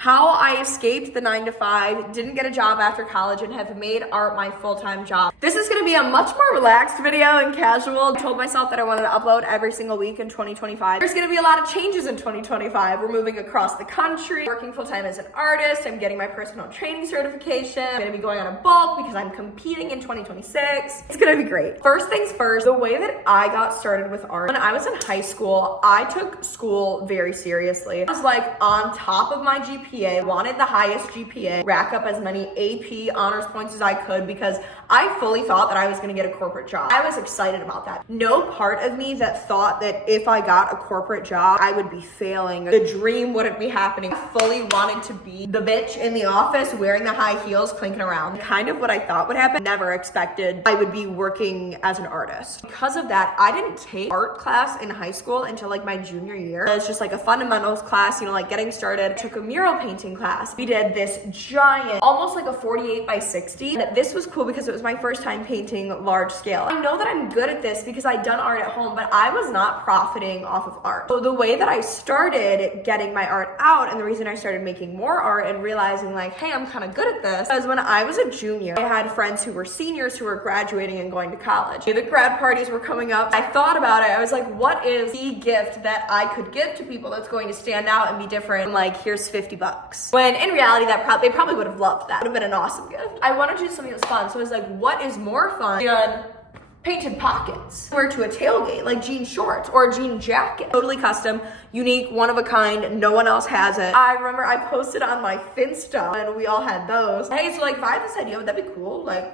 How I escaped the 9 to 5, didn't get a job after college, and have made art my full-time job. This is gonna be a much more relaxed video and casual. I told myself that I wanted to upload every single week in 2025. There's gonna be a lot of changes in 2025. We're moving across the country, working full-time as an artist. I'm getting my personal training certification. I'm gonna be going on a bulk because I'm competing in 2026. It's gonna be great. First things first, the way that I got started with art, when I was in high school, I took school very seriously. I was like on top of my GPA, wanted the highest GPA, rack up as many AP honors points as I could because I fully thought that I was gonna get a corporate job. I was excited about that. No part of me that thought that if I got a corporate job, I would be failing. The dream wouldn't be happening. I fully wanted to be the bitch in the office wearing the high heels clinking around. Kind of what I thought would happen. Never expected I would be working as an artist. Because of that, I didn't take art class in high school until like my junior year. It's just like a fundamentals class, you know, like getting started. I took a mural painting class. We did this giant, almost like a 48 by 60. And this was cool because it was my first time painting large scale. I know that I'm good at this because I'd done art at home, but I was not profiting off of art. So the way that I started getting my art out, and the reason I started making more art and realizing like, hey, I'm kind of good at this, was when I was a junior, I had friends who were seniors who were graduating and going to college. The grad parties were coming up. I thought about it. I was like, what is the gift that I could give to people that's going to stand out and be different? And like, here's $50. When in reality, they probably would have loved that. It would have been an awesome gift. I wanted to do something that was fun. So I was like, what is more fun than painted pockets? Wear to a tailgate, like jean shorts or a jean jacket. Totally custom, unique, one of a kind, no one else has it. I remember I posted on my Insta and we all had those. Hey, so like if I had this idea, would that be cool? Like,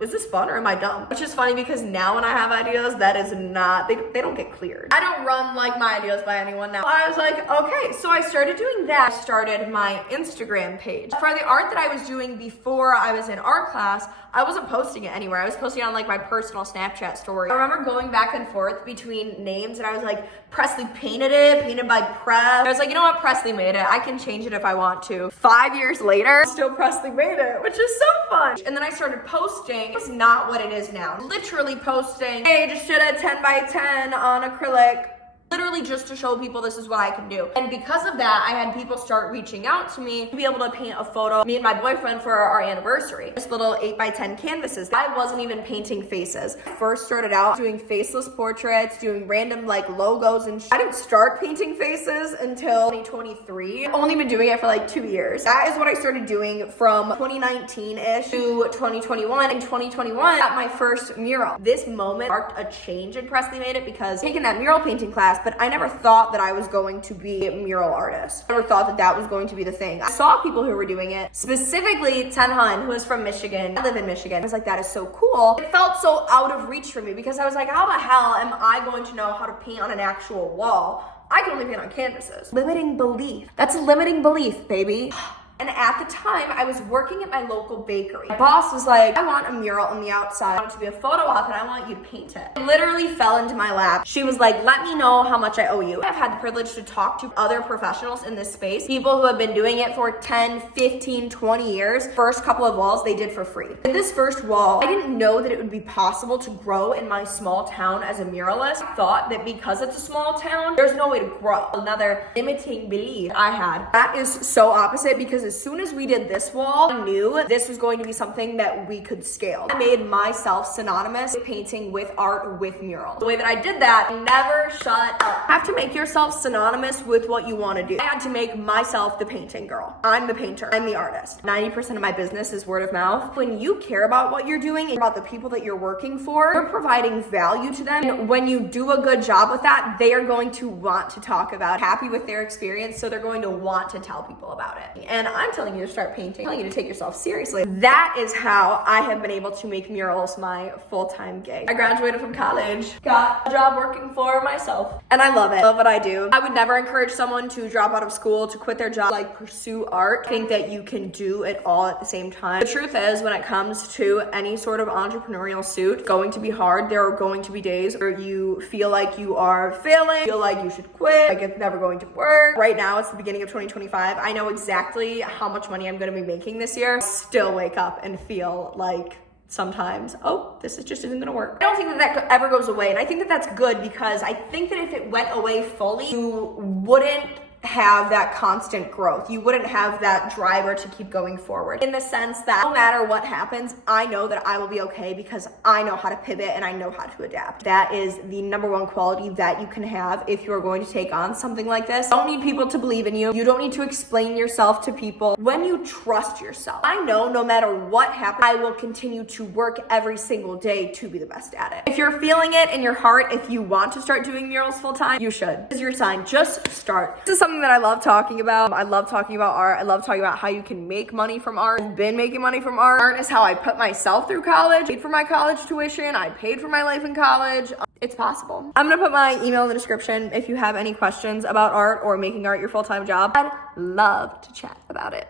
is this fun or am I dumb? Which is funny because now when I have ideas, that is not, they don't get cleared. I don't run like my ideas by anyone now. I was like, okay, so I started doing that. I started my Instagram page. For the art that I was doing before I was in art class, I wasn't posting it anywhere. I was posting it on like my personal Snapchat story. I remember going back and forth between names and I was like, Presley painted it, painted by Press. I was like, you know what, Presley made it. I can change it if I want to. 5 years later, still Presley made it, which is so fun. And then I started posting. It was not what it is now. Literally posting, hey, just did a 10 by 10 on acrylic. Literally just to show people this is what I can do. And because of that, I had people start reaching out to me to be able to paint a photo of me and my boyfriend for our anniversary. Just little 8 by 10 canvases. I wasn't even painting faces. First started out doing faceless portraits, doing random like logos and I didn't start painting faces until 2023. I've only been doing it for like 2 years. That is what I started doing from 2019-ish to 2021. In 2021, I got my first mural. This moment marked a change in Presley Made It because taking that mural painting class, but I never thought that I was going to be a mural artist. I never thought that that was going to be the thing. I saw people who were doing it, specifically Ten Hun, who is from Michigan. I live in Michigan. I was like, that is so cool. It felt so out of reach for me because I was like, how the hell am I going to know how to paint on an actual wall? I can only paint on canvases. Limiting belief. That's limiting belief, baby. And at the time, I was working at my local bakery. My boss was like, I want a mural on the outside. I want it to be a photo op and I want you to paint it. It literally fell into my lap. She was like, let me know how much I owe you. I've had the privilege to talk to other professionals in this space, people who have been doing it for 10, 15, 20 years. First couple of walls they did for free. In this first wall, I didn't know that it would be possible to grow in my small town as a muralist. I thought that because it's a small town, there's no way to grow. Another limiting belief I had. That is so opposite because as soon as we did this wall, I knew this was going to be something that we could scale. I made myself synonymous with painting, with art, with mural. The way that I did that, I never shut up. You have to make yourself synonymous with what you want to do. I had to make myself the painting girl. I'm the painter. I'm the artist. 90% of my business is word of mouth. When you care about what you're doing and about the people that you're working for, you're providing value to them. And when you do a good job with that, they are going to want to talk about, happy with their experience, so they're going to want to tell people about it. And I'm telling you to start painting, telling you to take yourself seriously. That is how I have been able to make murals my full-time gig. I graduated from college, got a job working for myself, and I love it. I love what I do. I would never encourage someone to drop out of school, to quit their job, like pursue art. I think that you can do it all at the same time. The truth is, when it comes to any sort of entrepreneurial suit, it's going to be hard. There are going to be days where you feel like you are failing, feel like you should quit, like it's never going to work. Right now, it's the beginning of 2025. I know exactly how much money I'm going to be making this year. Still wake up and feel like sometimes, oh, this just isn't going to work. I don't think that ever goes away. And I think that that's good because I think that if it went away fully, you wouldn't have that constant growth. You wouldn't have that driver to keep going forward, in the sense that no matter what happens, I know that I will be okay because I know how to pivot and I know how to adapt. That is the number one quality that you can have if you are going to take on something like this. You don't need people to believe in you. You don't need to explain yourself to people. When you trust yourself, I know no matter what happens, I will continue to work every single day to be the best at it. If you're feeling it in your heart, if you want to start doing murals full time, you should. This is your sign. Just start. This is something that I love talking about. I love talking about art. I love talking about how you can make money from art. I've been making money from art. Art is how I put myself through college, paid for my college tuition. I paid for my life in college. It's possible. I'm gonna put my email in the description if you have any questions about art or making art your full-time job. I'd love to chat about it.